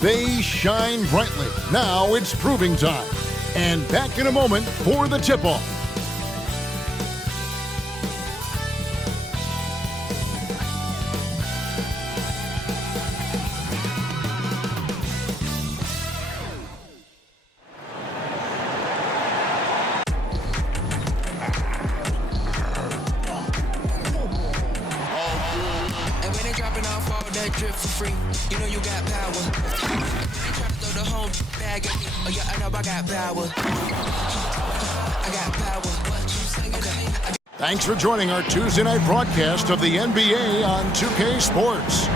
They shine brightly. Now it's proving time. And back in a moment for the tip-off. Drip for free, you know you got power. Try to throw the whole bag at me. Oh yeah, I know I got power. I got power. Thanks for joining our Tuesday night broadcast of the NBA on 2K Sports.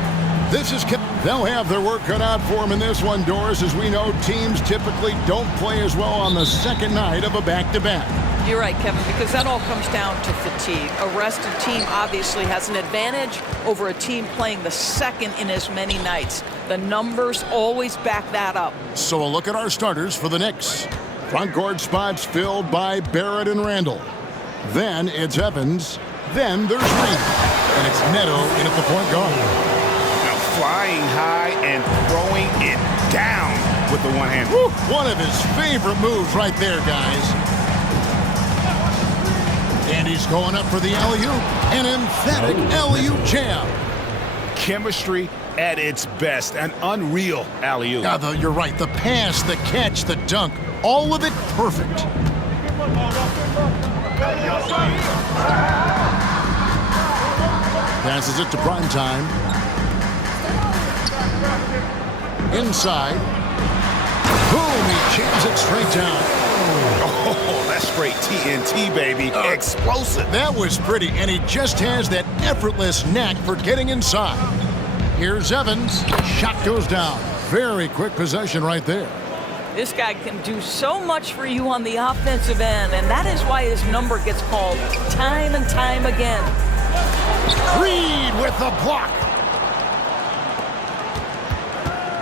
This is they'll have their work cut out for them in this one, Doris. As we know, teams typically don't play as well on the second night of a back-to-back. You're right, Kevin, because that all comes down to fatigue. A rested team obviously has an advantage over a team playing the second in as many nights. The numbers always back that up. So a look at our starters for the Knicks. Front court spots filled by Barrett and Randall. Then it's Evans. Then there's Reed. And it's Neto in at the point guard. Now flying high and throwing it down with the one hand. Woo, one of his favorite moves right there, guys. And he's going up for the alley-oop. An emphatic alley-oop jam. Chemistry at its best. An unreal alley-oop. Yeah, you're right. The pass, the catch, the dunk. All of it perfect. Passes it to Primetime. Inside. Boom, he jams it straight down. Oh, that's straight TNT, baby. Explosive. That was pretty, and he just has that effortless knack for getting inside. Here's Evans. Shot goes down. Very quick possession right there. This guy can do so much for you on the offensive end, and that is why his number gets called time and time again. Reed with the block.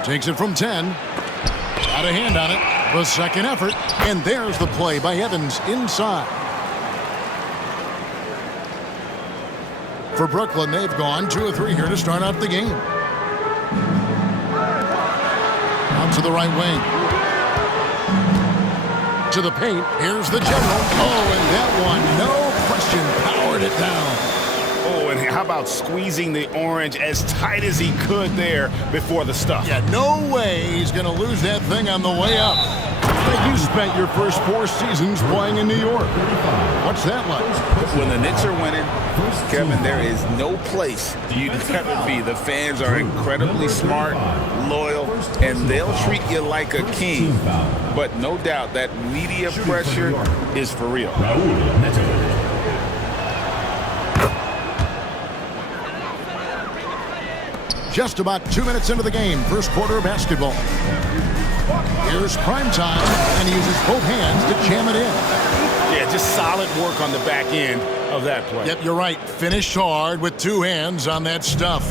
Takes it from 10. Got a hand on it. The second effort, and there's the play by Evans inside. For Brooklyn, they've gone 2 of 3 here to start out the game. Out to the right wing. To the paint. Here's the general. Oh, and that one, no question, powered it down. Oh, and how about squeezing the orange as tight as he could there before the stuff? Yeah, no way he's going to lose that thing on the way up. You spent your first 4 seasons playing in New York. What's that like? When the Knicks are winning, Kevin, there is no place you'd rather be. The fans are incredibly smart, loyal, and they'll treat you like a king. But no doubt that media pressure is for real. Just about 2 minutes into the game, first quarter of basketball. Here's Primetime, and he uses both hands to jam it in. Yeah, just solid work on the back end of that play. Yep, you're right. Finished hard with 2 hands on that stuff.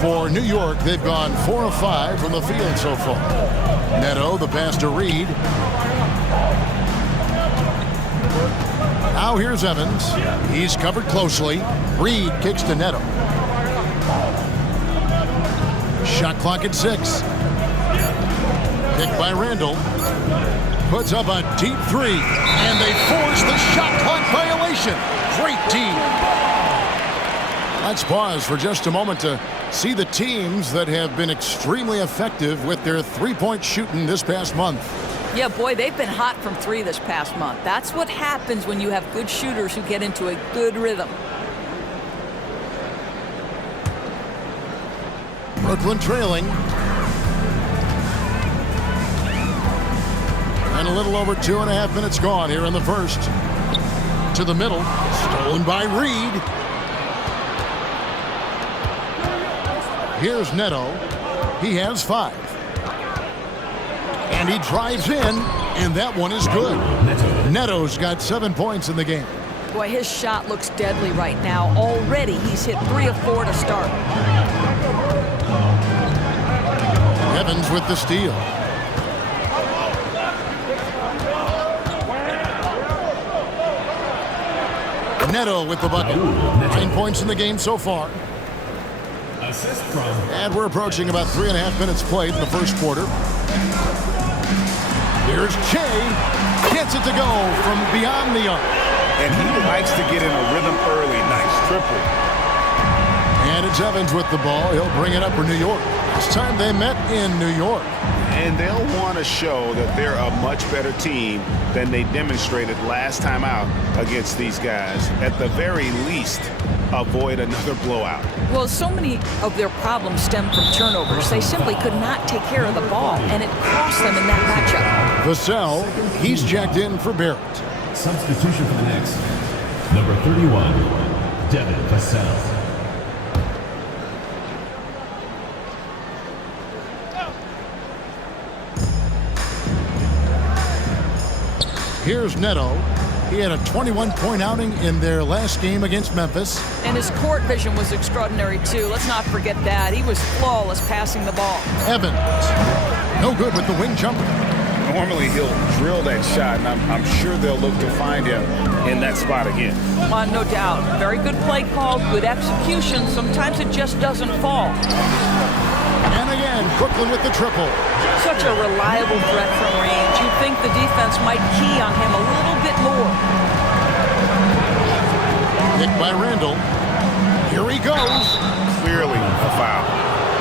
For New York, they've gone 4 of 5 from the field so far. Neto, the pass to Reed. Now here's Evans. He's covered closely. Reed kicks to Neto. Shot clock at 6. Picked by Randall. Puts up a deep 3. And they force the shot clock violation. Great team. Let's pause for just a moment to see the teams that have been extremely effective with their three-point shooting this past month. Yeah, boy, they've been hot from 3 this past month. That's what happens when you have good shooters who get into a good rhythm. Brooklyn trailing. And a little over 2.5 minutes gone here in the first. To the middle. Stolen by Reed. Here's Neto. He has 5. And he drives in, and that one is good. Neto's got 7 points in the game. Boy, his shot looks deadly right now. Already, he's hit 3 of 4 to start. Evans with the steal. Neto with the bucket. 9 points in the game so far. And we're approaching about 3.5 minutes played in the first quarter. Here's Shea. Gets it to go from beyond the arc. And he likes to get in a rhythm early. Nice triple. And it's Evans with the ball. He'll bring it up for New York. Last time they met in New York. And they'll want to show that they're a much better team than they demonstrated last time out against these guys. At the very least, avoid another blowout. Well, so many of their problems stem from turnovers. They simply could not take care of the ball, and it cost them in that matchup. Vassell, he's checked in for Barrett. Substitution for the next. Number 31, Devin Vassell. Here's Neto. He had a 21-point outing in their last game against Memphis. And his court vision was extraordinary, too. Let's not forget that. He was flawless passing the ball. Evans, no good with the wing jumper. Normally he'll drill that shot, and I'm sure they'll look to find him in that spot again. No doubt. Very good play call, good execution. Sometimes it just doesn't fall. And again, Brooklyn with the triple. Such a reliable threat from range. You'd think the defense might key on him a little bit more. Picked by Randall. Here he goes. Clearly a foul.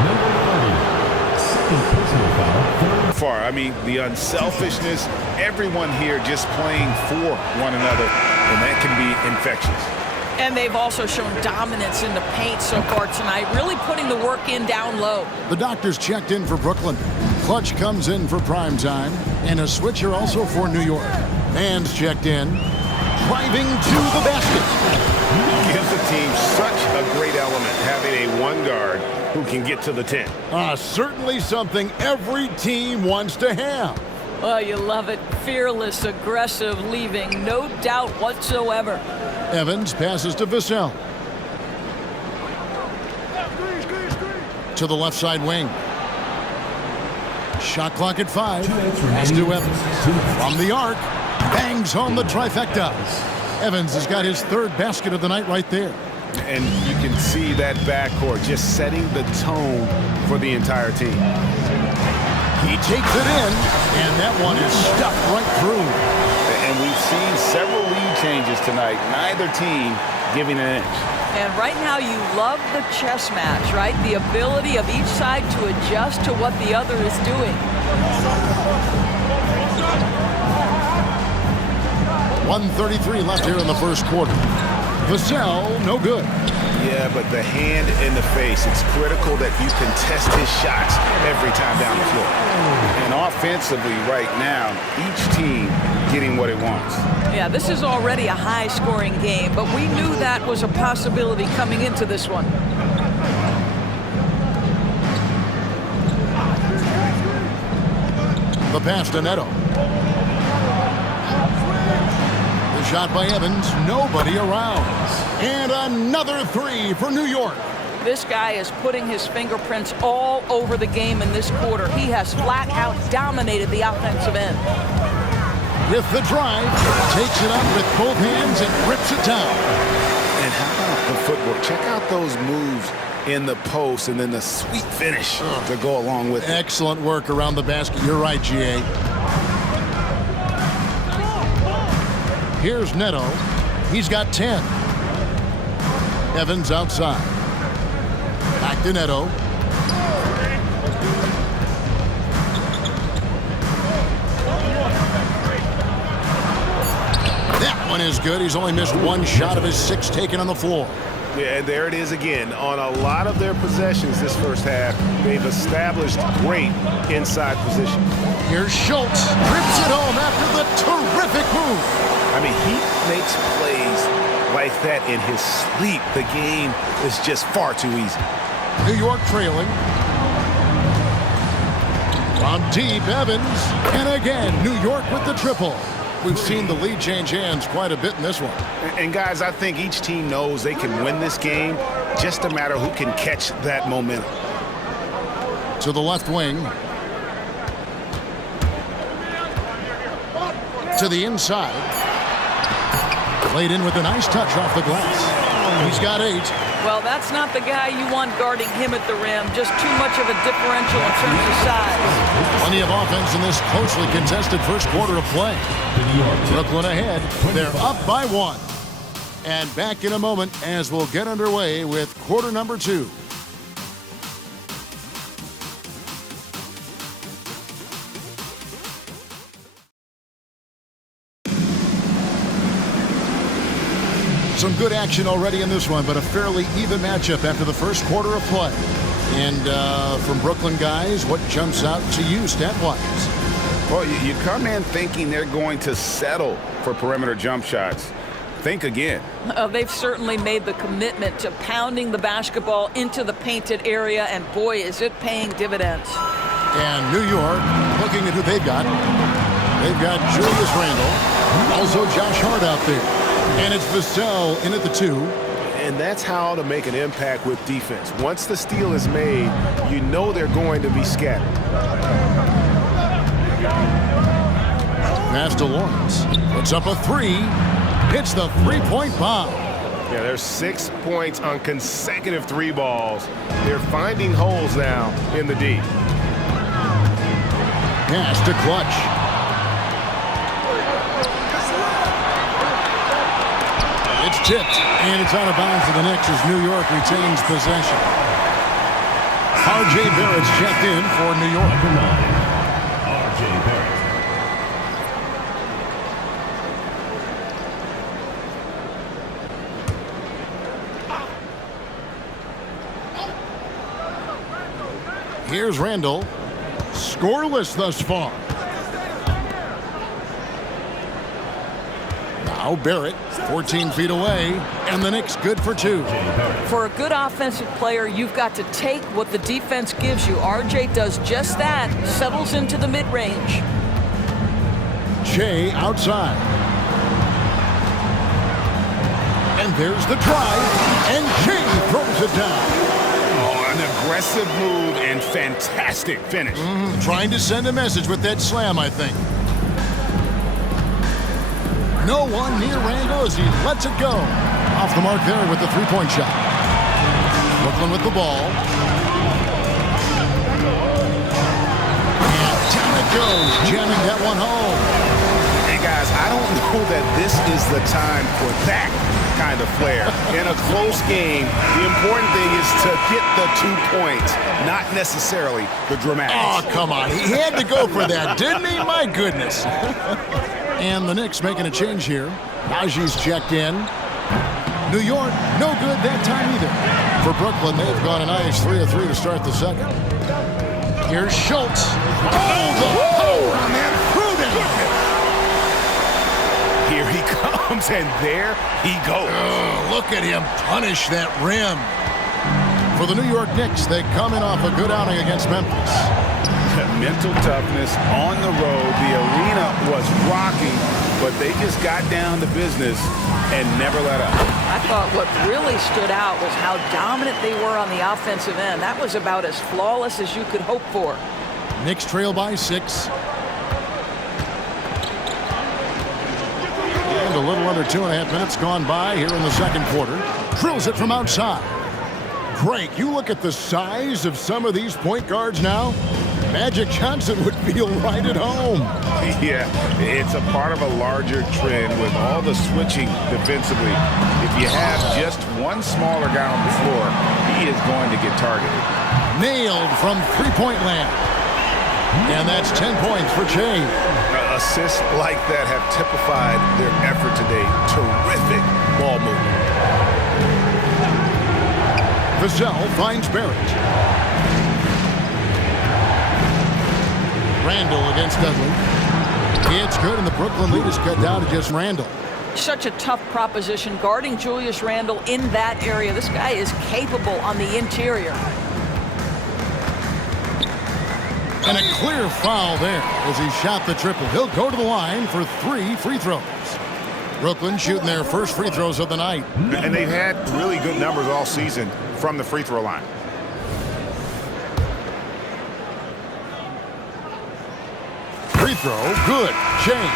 Number 30, second personal foul. Far. I mean, the unselfishness, everyone here just playing for one another, and that can be infectious. And they've also shown dominance in the paint so far tonight, really putting the work in down low. The doctors checked in for Brooklyn. Clutch comes in for prime time, and a switcher also for New York. Man's checked in, driving to the basket. Gives the team such a great element having a one guard who can get to the 10. Certainly something every team wants to have. Oh, you love it. Fearless, aggressive, leaving no doubt whatsoever. Evans passes to Vassell. To the left side wing. Shot clock at 5. Pass to Evans. From the arc. Bangs home the trifecta. Evans has got his third basket of the night right there. And you can see that backcourt just setting the tone for the entire team. He takes it in, and that one is stuck right through. And we've seen several lead changes tonight, neither team giving an inch. And right now you love the chess match, right? The ability of each side to adjust to what the other is doing. 1:33 left here in the first quarter. Vassell, no good. Yeah, but the hand in the face, it's critical that you contest his shots every time down the floor. And offensively right now, each team getting what it wants. Yeah, this is already a high-scoring game, but we knew that was a possibility coming into this one. The pass to Neto. The shot by Evans, nobody around. And another three for New York. This guy is putting his fingerprints all over the game in this quarter. He has flat out dominated the offensive end. With the drive, takes it up with both hands and rips it down. And how about the footwork? Check out those moves in the post and then the sweet finish to go along with it. Excellent work around the basket. You're right, GA. Here's Neto. He's got 10. Evans outside. Back to Neto. That one is good. He's only missed one shot of his 6 taken on the floor. Yeah, and there it is again. On a lot of their possessions this first half, they've established great inside position. Here's Schultz. Rips it home after the terrific move. I mean, he makes plays like that in his sleep. The game is just far too easy. New York trailing. From deep, Evans. And again, New York with the triple. We've seen the lead change hands quite a bit in this one. And guys, I think each team knows they can win this game. Just a matter who can catch that momentum. To the left wing. To the inside. Played in with a nice touch off the glass. He's got 8. Well, that's not the guy you want guarding him at the rim. Just too much of a differential in terms of size. Plenty of offense in this closely contested first quarter of play. Brooklyn ahead. They're up by 1. And back in a moment as we'll get underway with quarter number 2. Some good action already in this one, but a fairly even matchup after the first quarter of play. And from Brooklyn guys, what jumps out to you stat-wise? Well, you come in thinking they're going to settle for perimeter jump shots. Think again. They've certainly made the commitment to pounding the basketball into the painted area, and boy, is it paying dividends. And New York, looking at who they've got. They've got Julius Randle, also Josh Hart out there. And it's Vassell in at the 2. And that's how to make an impact with defense. Once the steal is made, you know they're going to be scattered. Pass to Lawrence. Puts up a 3. Hits the three-point bomb. Yeah, there's 6 points on consecutive 3 balls. They're finding holes now in the D. Pass to Clutch. It's tipped, and it's out of bounds to the Knicks as New York retains possession. R.J. Barrett's checked in for New York. Number 9, R.J. Barrett. Here's Randle. Scoreless thus far. Now Barrett, 14 feet away, and the Knicks good for 2. For a good offensive player, you've got to take what the defense gives you. RJ does just that, settles into the mid-range. Shea outside. And there's the drive, and Shea throws it down. Oh, an aggressive move and fantastic finish. Trying to send a message with that slam, I think. No one near Randle as he lets it go. Off the mark there with the three-point shot. Brooklyn with the ball. And down it goes, jamming that one home. And guys, I don't know that this is the time for that kind of flair. In a close game, the important thing is to get the 2 points, not necessarily the dramatics. Oh, come on. He had to go for that, didn't he? My goodness. And the Knicks making a change here. Najee's checked in. New York, no good that time either. For Brooklyn, they've got a nice 3 of 3 to start the second. Here's Schultz. Oh, the power on that throw-down. Here he comes, and there he goes. Oh, look at him punish that rim. For the New York Knicks, they come in off a good outing against Memphis. Mental toughness on the road. The arena was rocking, but they just got down to business and never let up. I thought what really stood out was how dominant they were on the offensive end. That was about as flawless as you could hope for. Knicks trail by 6. And a little under 2.5 minutes gone by here in the second quarter. Drills it from outside. Craig, you look at the size of some of these point guards now. Magic Johnson would feel right at home. Yeah, it's a part of a larger trend with all the switching defensively. If you have just one smaller guy on the floor, he is going to get targeted. Nailed from three-point land. And that's 10 points for Shea. Assists like that have typified their effort today. Terrific ball movement. Vassell finds Barrett. Randle against Dudley. It's good, and the Brooklyn lead is cut down to just Randle. Such a tough proposition guarding Julius Randle in that area. This guy is capable on the interior. And a clear foul there as he shot the triple. He'll go to the line for 3 free throws. Brooklyn shooting their first free throws of the night. And they've had really good numbers all season from the free throw line. Free throw, good. Shea.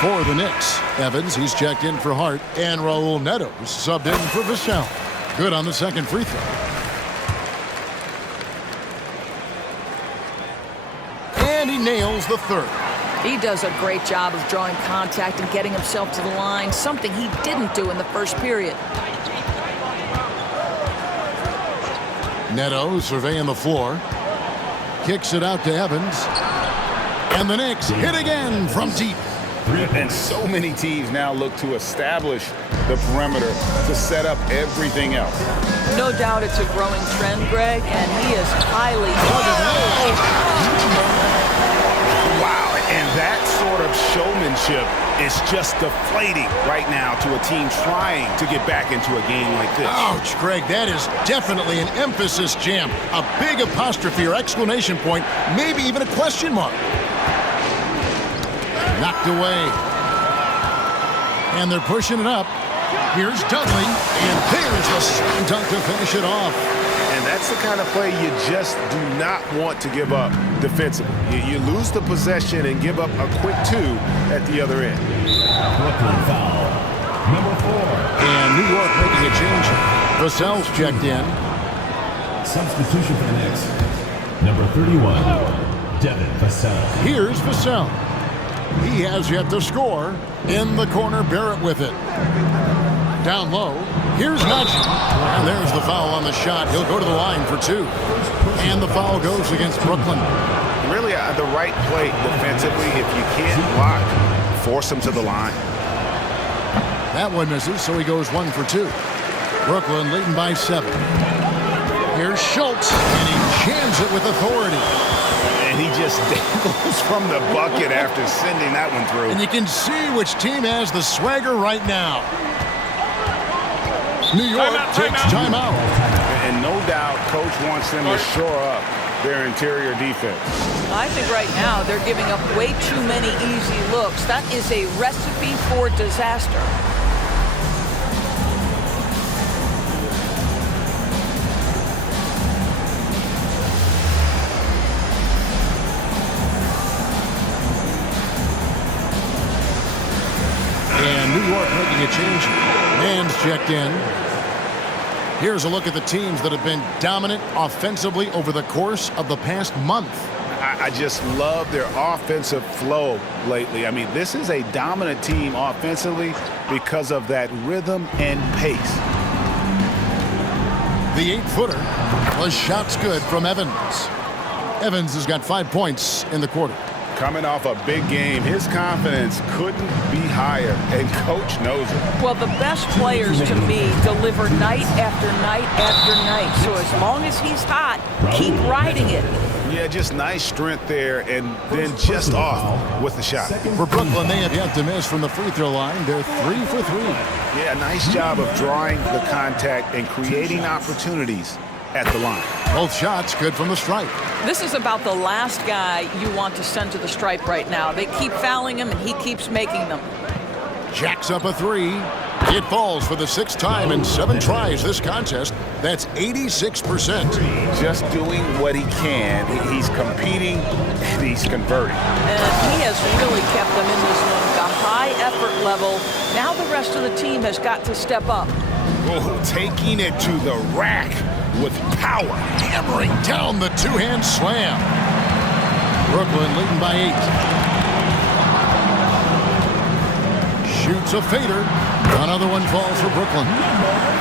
for the Knicks. Evans, he's checked in for Hart, and Raul Neto subbed in for Vassell. Good on the second free throw. And he nails the third. He does a great job of drawing contact and getting himself to the line, something he didn't do in the first period. Neto surveying the floor. Kicks it out to Evans. And the Knicks hit again from deep. And so many teams now look to establish the perimeter to set up everything else. No doubt it's a growing trend, Greg, and he is highly... Wow, and that sort of showmanship is just deflating right now to a team trying to get back into a game like this. Ouch, Greg, that is definitely an emphasis jam. A big apostrophe or exclamation point, maybe even a question mark. Knocked away. And they're pushing it up. Here's Dudley, and there's the slam dunk to finish it off. And that's the kind of play you just do not want to give up defensively. You lose the possession and give up a quick two at the other end. Brooklyn foul. Number 4. And New York making a change. Vassell's checked in. Substitution for the Knicks. Number 31, Devin Vassell. Here's Vassell. He has yet to score. In the corner, Barrett with it. Down low. Here's Najee. And there's the foul on the shot. He'll go to the line for 2. And the foul goes against Brooklyn. Really the right play defensively. If you can't block, force him to the line. That one misses, so he goes 1 for 2. Brooklyn leading by 7. Here's Schultz, and he jams it with authority. And he just dangles from the bucket after sending that one through. And you can see which team has the swagger right now. New York takes timeout. And no doubt, Coach wants them to shore up their interior defense. I think right now they're giving up way too many easy looks. That is a recipe for disaster. And New York making a change. Man's checked in. Here's a look at the teams that have been dominant offensively over the course of the past month. I just love their offensive flow lately. I mean, this is a dominant team offensively because of that rhythm and pace. The 8-footer was shots good from Evans. Evans has got 5 points in the quarter. Coming off a big game, his confidence couldn't be higher, and Coach knows it. Well, the best players to me deliver night after night after night. So as long as he's hot, keep riding it. Yeah, just nice strength there, and then just off with the shot. For Brooklyn, they have yet to miss from the free throw line. They're 3 for 3. Yeah, nice job of drawing the contact and creating opportunities at the line. Both shots good from the stripe. This is about the last guy you want to send to the stripe right now. They keep fouling him, and he keeps making them. Jacks up a 3. It falls for the 6th time in 7 tries this contest. That's 86%. Just doing what he can. He's competing, and he's converting. And he has really kept them in this one. The high effort level. Now the rest of the team has got to step up. Oh, taking it to the rack with power. Hammering down the 2-hand slam. Brooklyn leading by 8. Shoots a fader. Another one falls for Brooklyn.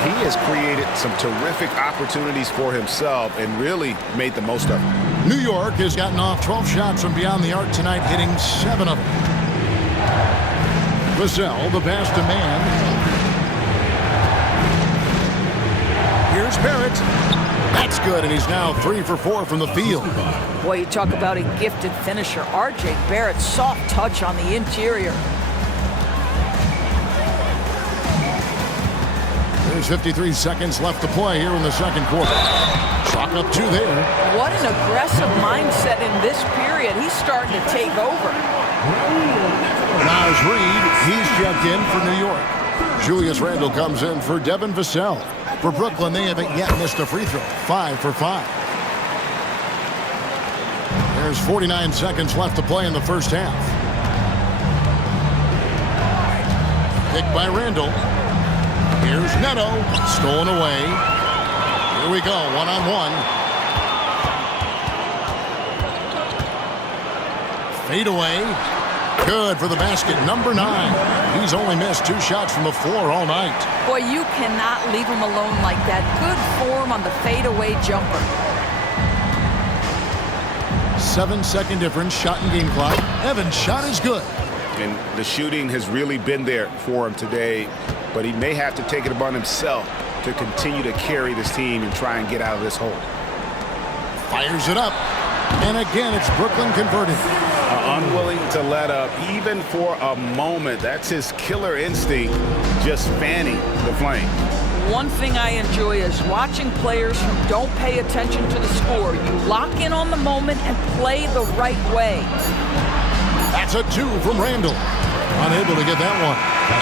He has created some terrific opportunities for himself and really made the most of them. New York has gotten off 12 shots from beyond the arc tonight, hitting 7 of them. Vassell, the pass to man. Here's Barrett. That's good, and he's now 3 for 4 from the field. Boy, you talk about a gifted finisher. R.J. Barrett, soft touch on the interior. There's 53 seconds left to play here in the second quarter. Chalk up 2 there. What an aggressive mindset in this period. He's starting to take over. Naz Reid, he's checked in for New York. Julius Randle comes in for Devin Vassell. For Brooklyn, they haven't yet missed a free throw. 5 for 5. There's 49 seconds left to play in the first half. Picked by Randall. Here's Neto. Stolen away. Here we go. One-on-one. Fade away. Good for the basket. Number 9. He's only missed 2 shots from the floor all night. Boy, you cannot leave him alone like that. Good form on the fadeaway jumper. 7-second difference. Shot and game clock. Evans' shot is good. And the shooting has really been there for him today, but he may have to take it upon himself to continue to carry this team and try and get out of this hole. Fires it up. And again, it's Brooklyn converted. Unwilling to let up, even for a moment. That's his killer instinct, just fanning the flame. One thing I enjoy is watching players who don't pay attention to the score. You lock in on the moment and play the right way. That's a 2 from Randall. Unable to get that one.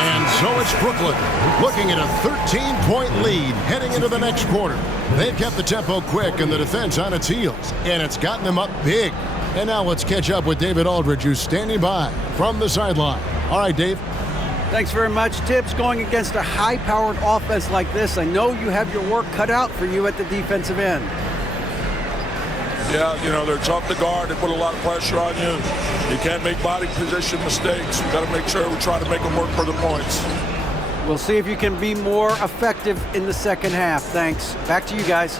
And so it's Brooklyn looking at a 13-point lead heading into the next quarter. They've kept the tempo quick and the defense on its heels, and it's gotten them up big. And now let's catch up with David Aldridge, who's standing by from the sideline. All right, Dave. Thanks very much, Tibbs. Going against a high-powered offense like this, I know you have your work cut out for you at the defensive end. Yeah, you know, they're tough to guard. They put a lot of pressure on you. You can't make body position mistakes. We've got to make sure we try to make them work for the points. We'll see if you can be more effective in the second half. Thanks. Back to you guys.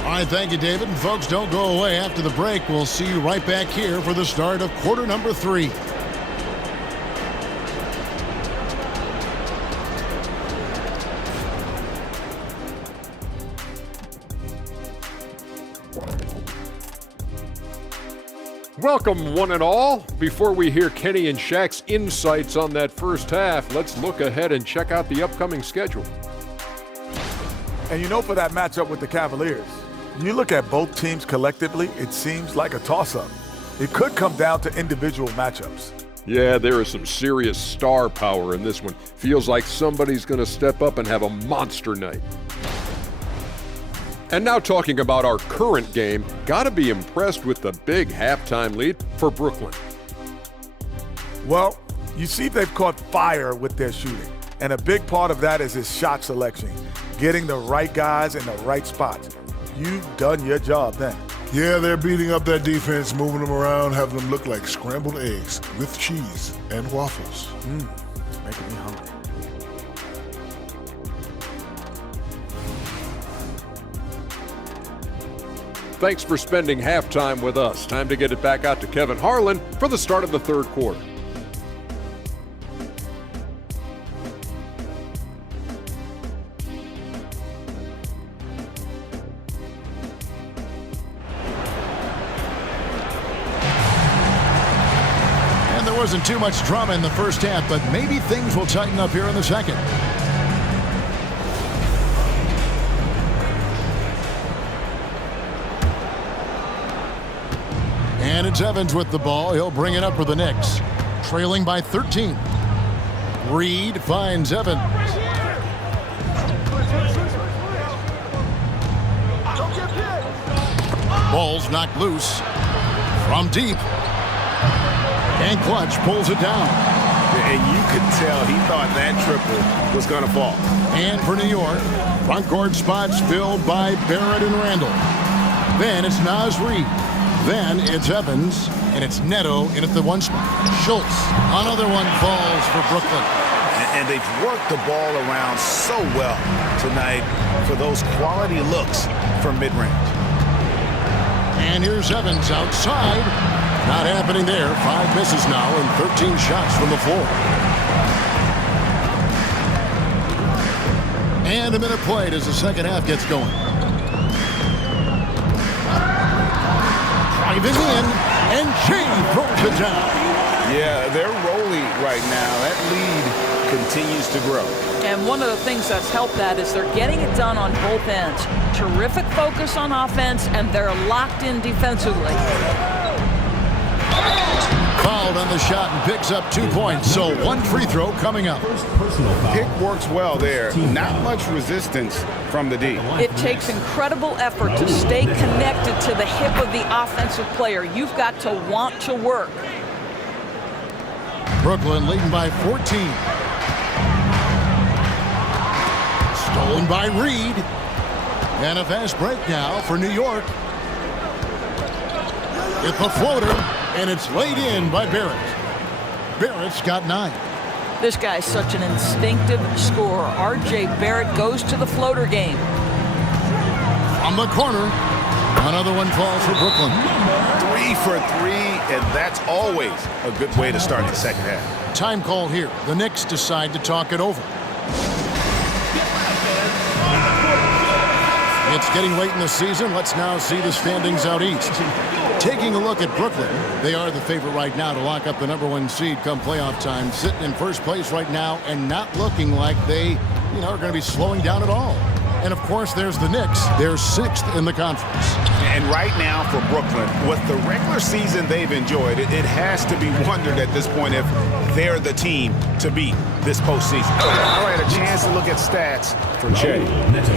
All right, thank you, David. And folks, don't go away after the break. We'll see you right back here for the start of quarter number 3. Welcome, one and all. Before we hear Kenny and Shaq's insights on that first half, let's look ahead and check out the upcoming schedule. And you know, for that matchup with the Cavaliers, you look at both teams collectively, it seems like a toss-up. It could come down to individual matchups. Yeah, there is some serious star power in this one. Feels like somebody's going to step up and have a monster night. And now talking about our current game, got to be impressed with the big halftime lead for Brooklyn. Well, you see they've caught fire with their shooting. And a big part of that is his shot selection, getting the right guys in the right spots. You've done your job then. Yeah, they're beating up that defense, moving them around, having them look like scrambled eggs with cheese and waffles. Making me hungry. Thanks for spending halftime with us. Time to get it back out to Kevin Harlan for the start of the third quarter. And there wasn't too much drama in the first half, but maybe things will tighten up here in the second. And it's Evans with the ball. He'll bring it up for the Knicks. Trailing by 13. Reed finds Evans. Ball's knocked loose. From deep. And Clutch pulls it down. And you could tell he thought that triple was going to fall. And for New York, front court spots filled by Barrett and Randall. Then it's Naz Reid. Then it's Evans, and it's Neto in at the 1 spot. Schultz, another one falls for Brooklyn. And they've worked the ball around so well tonight for those quality looks from mid-range. And here's Evans outside. Not happening there. 5 misses now and 13 shots from the floor. And a minute played as the second half gets going. Driving in, and Shea throws it down. Yeah, they're rolling right now. That lead continues to grow. And one of the things that's helped that is they're getting it done on both ends. Terrific focus on offense, and they're locked in defensively. Fouled on the shot and picks up 2 points, so 1 free throw coming up. Pick works well there. Not much resistance from the D. It takes incredible effort to stay connected to the hip of the offensive player. You've got to want to work. Brooklyn leading by 14. Stolen by Reed. And a fast break now for New York. It's a floater, and it's laid in by Barrett. Barrett's got 9. This guy's such an instinctive scorer. R.J. Barrett goes to the floater game. From the corner, another one falls for Brooklyn. 3 for 3, and that's always a good way to start the second half. Time call here. The Knicks decide to talk it over. It's getting late in the season. Let's now see the standings out east. Taking a look at Brooklyn, they are the favorite right now to lock up the #1 seed come playoff time, sitting in first place right now and not looking like they, are going to be slowing down at all. And, of course, there's the Knicks. They're 6th in the conference. And right now for Brooklyn, with the regular season they've enjoyed, it has to be wondered at this point if they're the team to beat this postseason. All right, a chance to look at stats for Jay.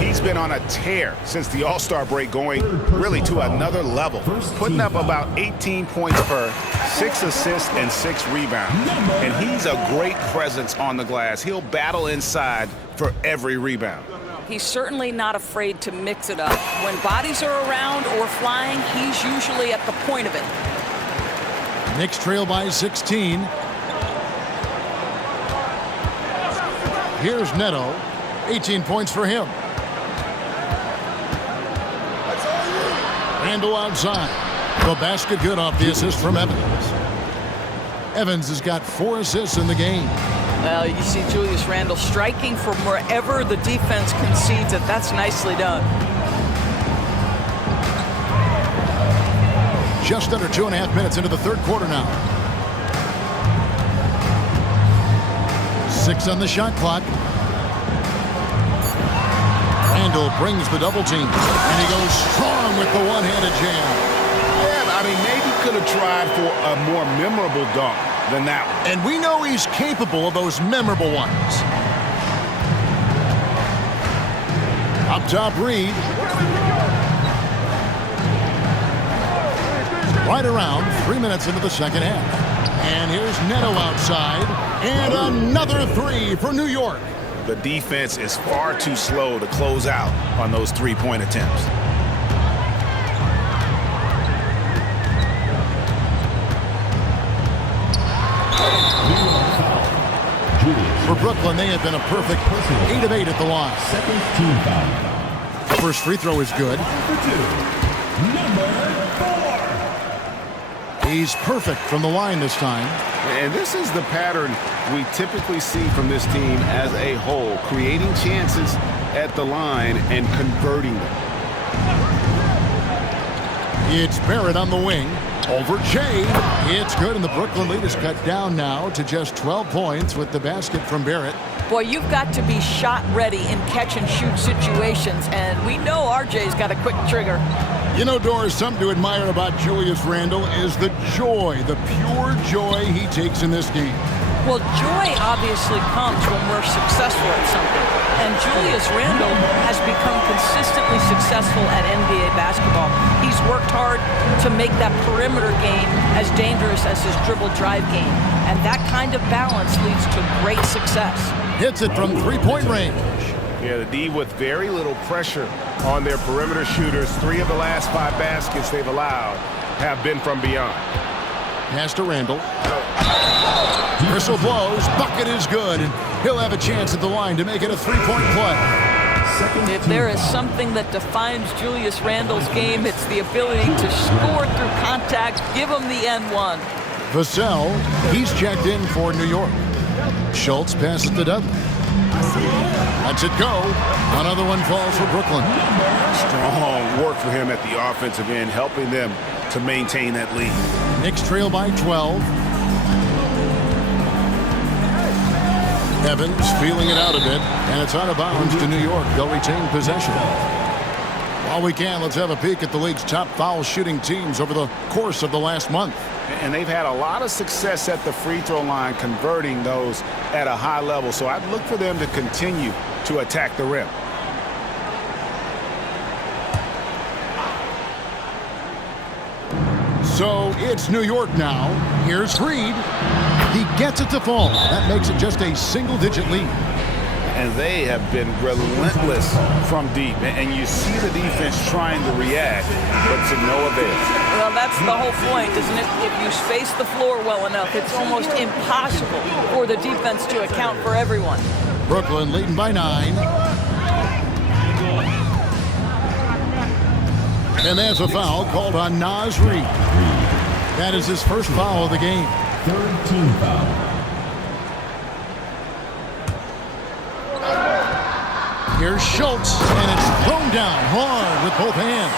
He's been on a tear since the All-Star break, going really to another level, putting up about 18 points per, 6 assists and 6 rebounds. And he's a great presence on the glass. He'll battle inside for every rebound. He's certainly not afraid to mix it up. When bodies are around or flying, he's usually at the point of it. Knicks trail by 16. Here's Neto. 18 points for him. Randle outside. The basket good off the assist from Evans. Evans has got 4 assists in the game. Well, you see Julius Randle striking from wherever the defense concedes it. That's nicely done. Just under 2.5 minutes into the third quarter now. 6 on the shot clock. Randle brings the double team, and he goes strong with the one-handed jam. Yeah, I mean, maybe could have tried for a more memorable dunk than that one. And we know he's capable of those memorable ones. Up top, Reed. Right around 3 minutes into the second half. And here's Neto outside. And another 3 for New York. The defense is far too slow to close out on those three-point attempts. For Brooklyn, they have been a perfect 8 of 8 at the line. Second team foul. The first free throw is good. Number 4. He's perfect from the line this time. And this is the pattern we typically see from this team as a whole, creating chances at the line and converting them. It's Barrett on the wing. Over Jay. It's good, and the Brooklyn lead is cut down now to just 12 points with the basket from Barrett. Boy, you've got to be shot ready in catch-and-shoot situations, and we know RJ's got a quick trigger. You know, Doris, something to admire about Julius Randle is the joy, the pure joy he takes in this game. Well, joy obviously comes when we're successful at something. And Julius Randle has become consistently successful at NBA basketball. He's worked hard to make that perimeter game as dangerous as his dribble drive game. And that kind of balance leads to great success. Hits it from three-point range. Yeah, the D with very little pressure on their perimeter shooters. 3 of the last 5 baskets they've allowed have been from beyond. Pass to Randle. Whistle blows. Bucket is good. And he'll have a chance at the line to make it a 3-point play. If there is something that defines Julius Randle's game, it's the ability to score through contact. Give him the N1. Vassell, he's checked in for New York. Schultz passes to Dudley. Lets it go. Another one falls for Brooklyn. Strong work for him at the offensive end, helping them to maintain that lead. Knicks trail by 12. Evans feeling it out a bit, and it's out of bounds to New York. They'll retain possession. While we can, let's have a peek at the league's top foul shooting teams over the course of the last month. And they've had a lot of success at the free throw line, converting those at a high level. So I'd look for them to continue to attack the rim. So it's New York now. Here's Reed. He gets it to fall. That makes it just a single-digit lead. and they have been relentless from deep. And you see the defense trying to react, but to no avail. Well, that's the whole point, isn't it? If you space the floor well enough, it's almost impossible for the defense to account for everyone. Brooklyn leading by 9. And there's a foul called on Naz Reid. That is his first foul of the game. Third team foul. Here's Schultz, and it's thrown down hard with both hands.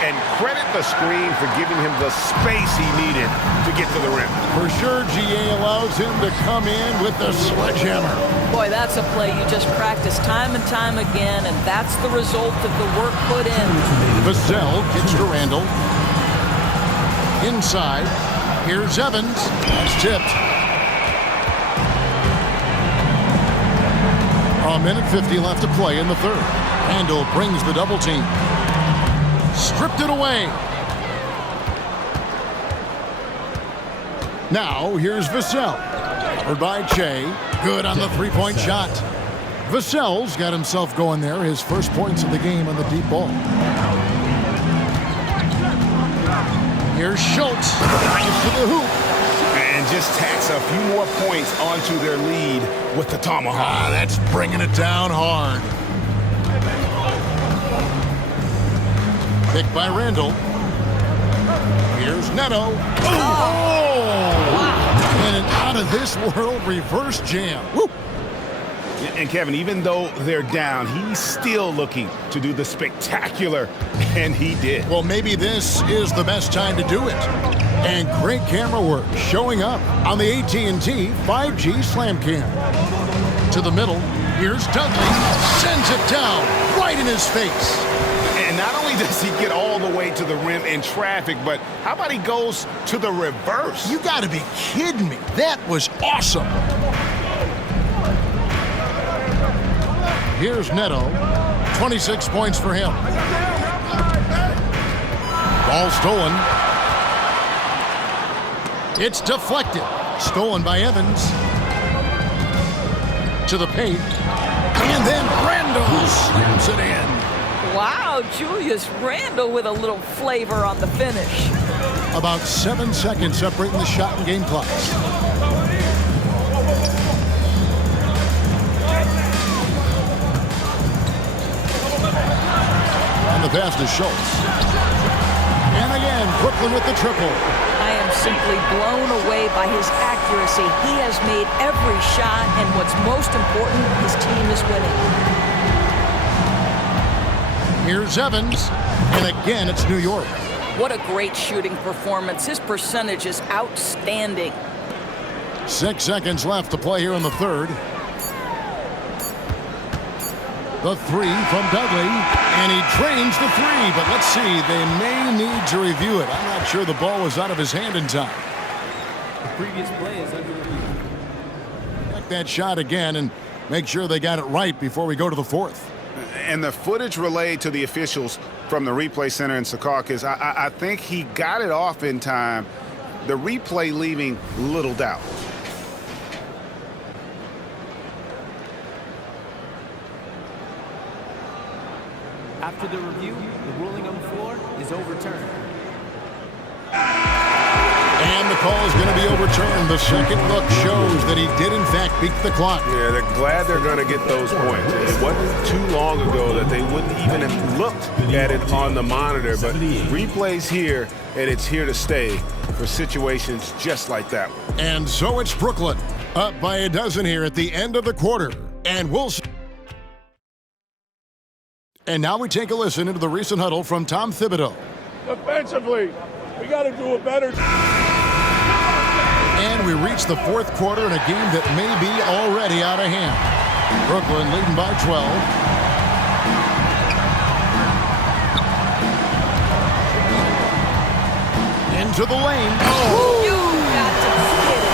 And credit the screen for giving him the space he needed to get to the rim. For sure, GA allows him to come in with the sledgehammer. Boy, that's a play you just practice time and time again, and that's the result of the work put in. Vassell gets to Randall. Inside, here's Evans. That's tipped. A minute 50 left to play in the third. Randall brings the double team. Stripped it away. Now here's Vassell. Covered by Che. Good on the three-point shot. Vassell's got himself going there. His first points of the game on the deep ball. Here's Schultz. Drives to the hoop. And just tacks a few more points onto their lead with the tomahawk. That's bringing it down hard. Picked by Randall. Here's Neto. And an out-of-this-world reverse jam. Woo. And Kevin, even though they're down, he's still looking to do the spectacular, and he did. Well, maybe this is the best time to do it. And great camera work showing up on the AT&T 5G Slam Cam. To the middle, here's Dudley. Sends it down right in his face. And not only does he get all the way to the rim in traffic, but how about he goes to the reverse? You got to be kidding me. That was awesome. Here's Neto. 26 points for him. Ball stolen. It's deflected. Stolen by Evans. To the paint. And then Randall slams it in. Wow, Julius Randle with a little flavor on the finish. About 7 seconds separating the shot and game clocks. And the pass to Schultz. And again, Brooklyn with the triple. I am simply blown away by his accuracy. He has made every shot, and what's most important, his team is winning. Here's Evans, and again, it's New York. What a great shooting performance. His percentage is outstanding. 6 seconds left to play here in the third. The three from Dudley, and he drains the three, but let's see, they may need to review it. I'm not sure the ball was out of his hand in time. The previous play is under review. Check that shot again and make sure they got it right before we go to the fourth. And the footage relayed to the officials from the replay center in Secaucus, I think he got it off in time. The replay leaving little doubt. After the review, the ruling on the floor is overturned. And the call is going to be overturned. The second look shows that he did, in fact, beat the clock. Yeah, they're glad they're going to get those points. It wasn't too long ago that they wouldn't even have looked at it on the monitor, but replay's here, and it's here to stay for situations just like that one. And so it's Brooklyn, up by a dozen here at the end of the quarter. And we'll see. And now we take a listen into the recent huddle from Tom Thibodeau. Defensively, we got to do a better. And we reach the fourth quarter in a game that may be already out of hand. Brooklyn leading by 12. Into the lane. Oh! You got to get it.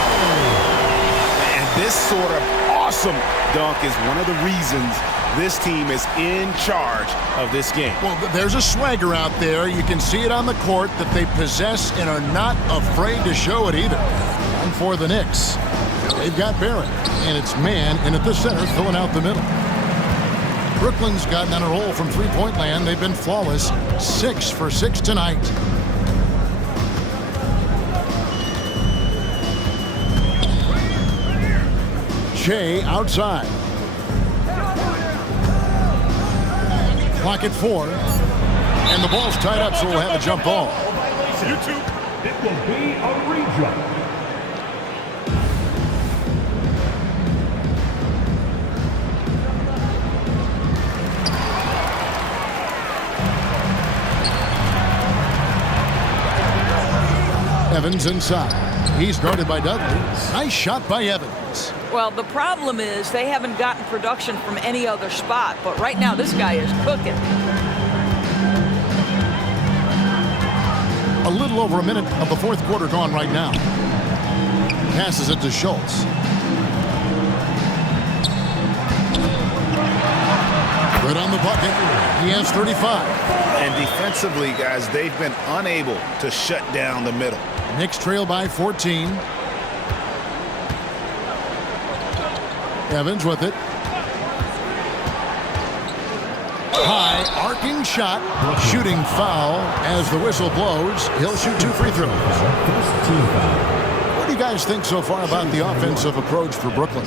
And this sort of awesome dunk is one of the reasons this team is in charge of this game. Well, there's a swagger out there. You can see it on the court that they possess and are not afraid to show it either. And for the Knicks. They've got Barrett, and it's man in at the center, filling out the middle. Brooklyn's gotten on a roll from three-point land. They've been flawless, 6 for 6 tonight. Shea outside. Clock at 4. And the ball's tied up, so we'll have a jump ball. It will be a rejump. Evans inside. He's guarded by Dudley. Nice shot by Evans. Well, the problem is they haven't gotten production from any other spot, but right now this guy is cooking. A little over a minute of the fourth quarter gone right now. Passes it to Schultz. Good on the bucket. He has 35. And defensively, guys, they've been unable to shut down the middle. Knicks trail by 14. Evans with it. High arcing shot. Shooting foul as the whistle blows. He'll shoot 2 free throws. What do you guys think so far about the offensive approach for Brooklyn?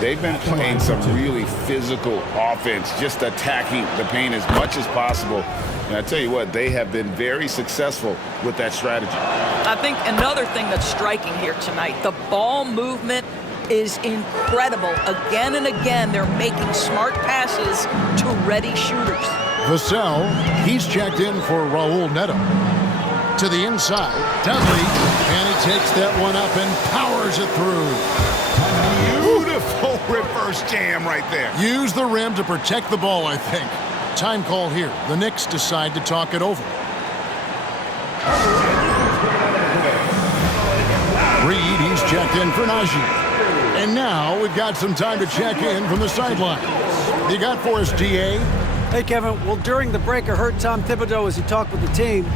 They've been playing some really physical offense, just attacking the paint as much as possible. And I tell you what, they have been very successful with that strategy. I think another thing that's striking here tonight, the ball movement is incredible. Again and again, they're making smart passes to ready shooters. Vassell, he's checked in for Raul Neto. To the inside, Dudley, and he takes that one up and powers it through. Beautiful reverse jam right there. Use the rim to protect the ball, I think. Time call here. The Knicks decide to talk it over. Reed, he's checked in for Najee. And now we've got some time to check in from the sideline. You got for us, DA? Hey, Kevin. Well, during the break, I heard Tom Thibodeau as he talked with the team.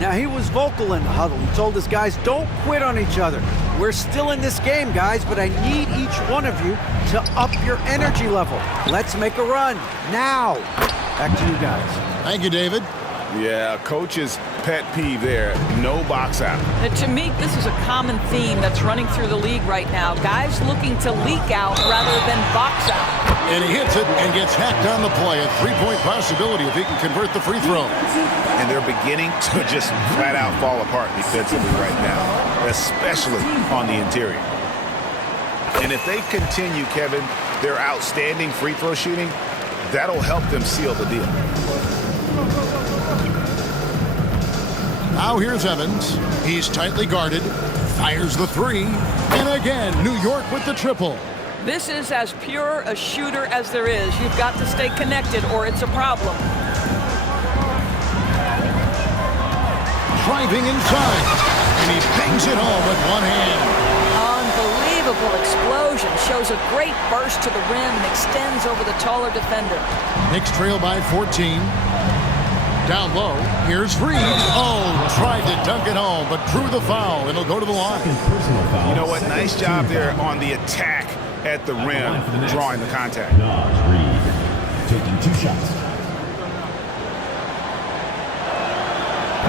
Now, he was vocal in the huddle. He told his guys, don't quit on each other. We're still in this game, guys, but I need each one of you to up your energy level. Let's make a run now. Back to you guys. Thank you, David. Yeah, coach's pet peeve there, no box out. And to me, this is a common theme that's running through the league right now. Guys looking to leak out rather than box out. And he hits it and gets hacked on the play. A three-point possibility if he can convert the free throw. And they're beginning to just flat out fall apart defensively right now, especially on the interior. And if they continue, Kevin, their outstanding free throw shooting, that'll help them seal the deal. Now here's Evans. He's tightly guarded. Fires the three. And again, New York with the triple. This is as pure a shooter as there is. You've got to stay connected or it's a problem. Driving inside. And he bangs it home with one hand. Unbelievable explosion. Shows a great burst to the rim and extends over the taller defender. Knicks trail by 14. Down low, here's Reed. Oh, tried to dunk it home, but drew the foul. It'll go to the line. You know what? Nice job there on the attack at the rim, drawing the contact. Reed taking 2 shots.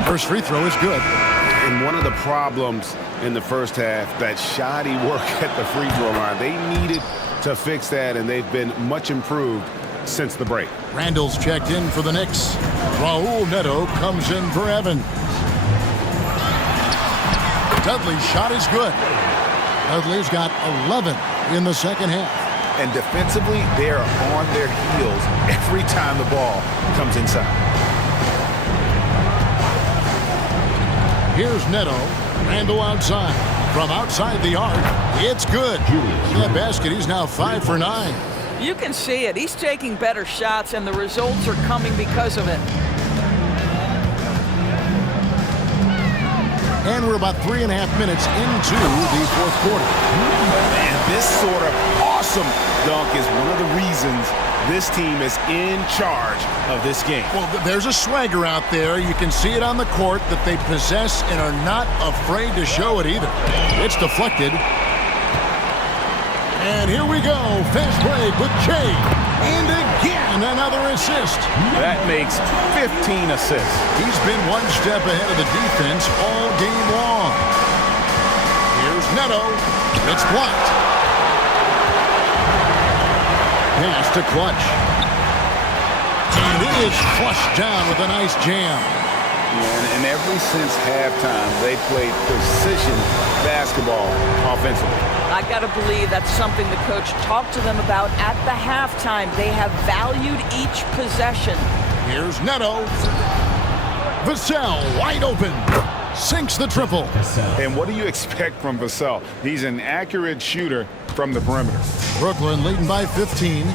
First free throw is good. And one of the problems in the first half, that shoddy work at the free throw line. They needed to fix that, and they've been much improved since the break. Randall's checked in for the Knicks. Raul Neto comes in for Evans. Dudley's shot is good. Dudley's got 11 in the second half. And defensively, they are on their heels every time the ball comes inside. Here's Neto. Randall outside. From outside the arc, it's good. That basket, he's now 5 for 9. You can see it. He's taking better shots, and the results are coming because of it. And we're about 3.5 minutes into the fourth quarter. And this sort of awesome dunk is one of the reasons this team is in charge of this game. Well, there's a swagger out there. You can see it on the court that they possess and are not afraid to show it either. It's deflected. And here we go. Fast break with Jay. And again, another assist. That makes 15 assists. He's been one step ahead of the defense all game long. Here's Neto. It's blocked. Pass to Clutch. And it is flushed down with a nice jam. And ever since halftime, they played precision basketball offensively. I got to believe that's something the coach talked to them about at the halftime. They have valued each possession. Here's Neto. Vassell wide open. Sinks the triple. And what do you expect from Vassell? He's an accurate shooter from the perimeter. Brooklyn leading by 15.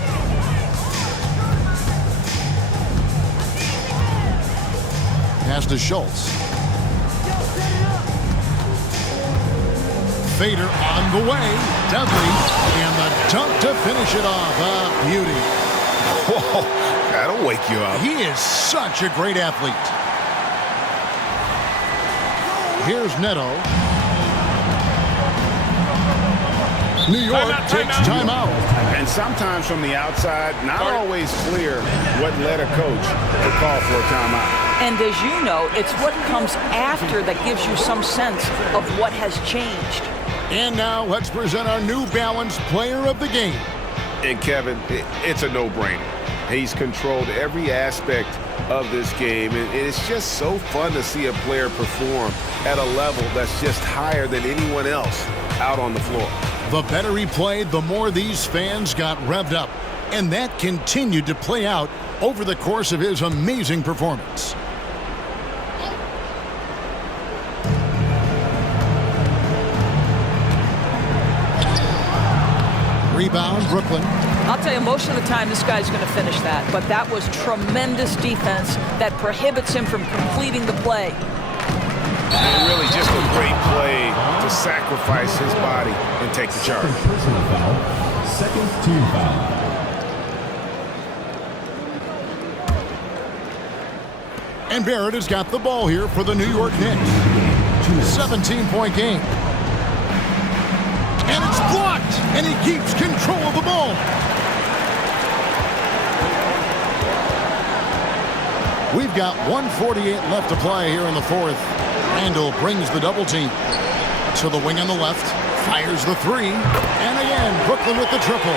Pass to Schultz. Fader on the way. Dudley. And the dunk to finish it off. A beauty. Whoa, that'll wake you up. He is such a great athlete. Here's Neto. New York takes timeout. And sometimes from the outside, not always clear what led a coach to call for a timeout. And as you know, it's what comes after that gives you some sense of what has changed. And now let's present our New Balance Player of the Game. And Kevin, it's a no-brainer. He's controlled every aspect of this game. And it's just so fun to see a player perform at a level that's just higher than anyone else out on the floor. The better he played, the more these fans got revved up. And that continued to play out over the course of his amazing performance. Rebound, Brooklyn. I'll tell you, most of the time this guy's going to finish that. But that was tremendous defense that prohibits him from completing the play. And really just a great play to sacrifice his body and take the charge. Personal foul. Second team foul. And Barrett has got the ball here for the New York Knicks. 17-point game. And it's blocked, and he keeps control of the ball. We've got 1:48 left to play here in the fourth. Randall brings the double team to the wing on the left, fires the three, and again, Brooklyn with the triple.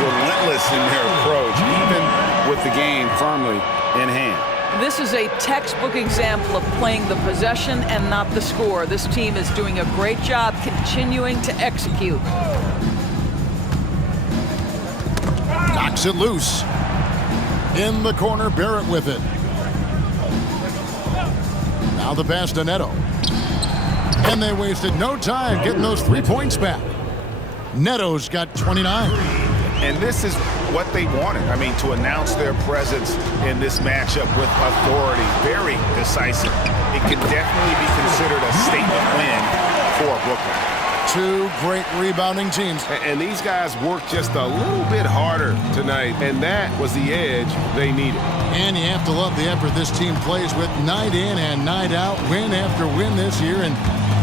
Relentless in their approach, even with the game firmly in hand. This is a textbook example of playing the possession and not the score. This team is doing a great job continuing to execute. Knocks it loose. In the corner, Barrett with it. Now the pass to Neto. And they wasted no time getting those 3 points back. Neto's got 29. And this is what they wanted. I mean, to announce their presence in this matchup with authority. Very decisive. It can definitely be considered a statement win for Brooklyn. Two great rebounding teams. And these guys worked just a little bit harder tonight, and that was the edge they needed. And you have to love the effort this team plays with night in and night out, win after win this year, and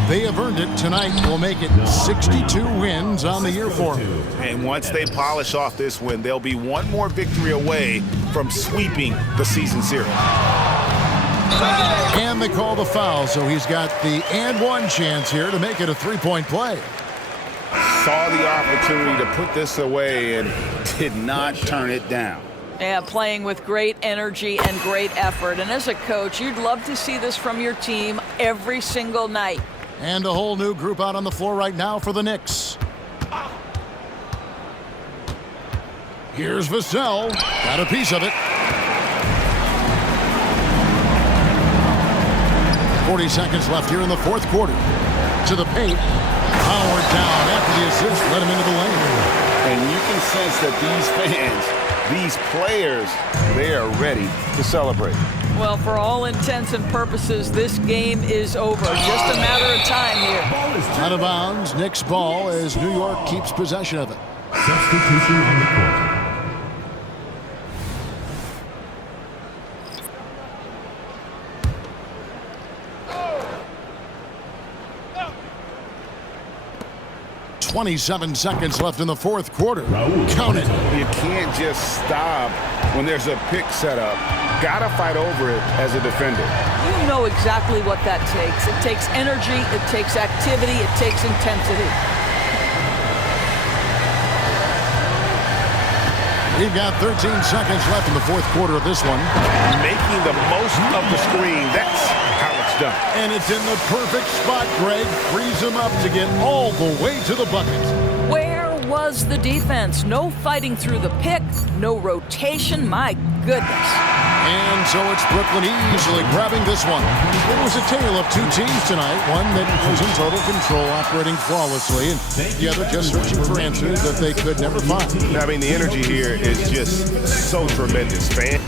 they have earned it. Tonight will make it 62 wins on the year for them. And once they polish off this win, they'll be one more victory away from sweeping the season series. And they call the foul, so he's got the and one chance here to make it a three-point play. Saw the opportunity to put this away and did not turn it down. Yeah, playing with great energy and great effort. And as a coach, you'd love to see this from your team every single night. And a whole new group out on the floor right now for the Knicks. Here's Vassell. Got a piece of it. 40 seconds left here in the fourth quarter. To the paint. Howard down after the assist. Let him into the lane. And you can sense that these fans, these players, they are ready to celebrate. Well, for all intents and purposes, this game is over. Just a matter of time here. Out of bounds. Knicks ball as New York keeps possession of it. Substitution on the court. 27 seconds left in the fourth quarter. Count it. You can't just stop when there's a pick set up. Gotta fight over it as a defender. You know exactly what that takes. It takes energy, it takes activity, it takes intensity. We've got 13 seconds left in the fourth quarter of this one. Making the most of the screen. That's how it's done. And it's in the perfect spot, Greg. Frees him up to get all the way to the bucket. Where Was the defense. No fighting through the pick, no rotation, my goodness. And so it's Brooklyn easily grabbing this one. It was a tale of two teams tonight, one that was in total control, operating flawlessly, and the other just searching for answers that they could never find. I mean, the energy here is just so tremendous, fan.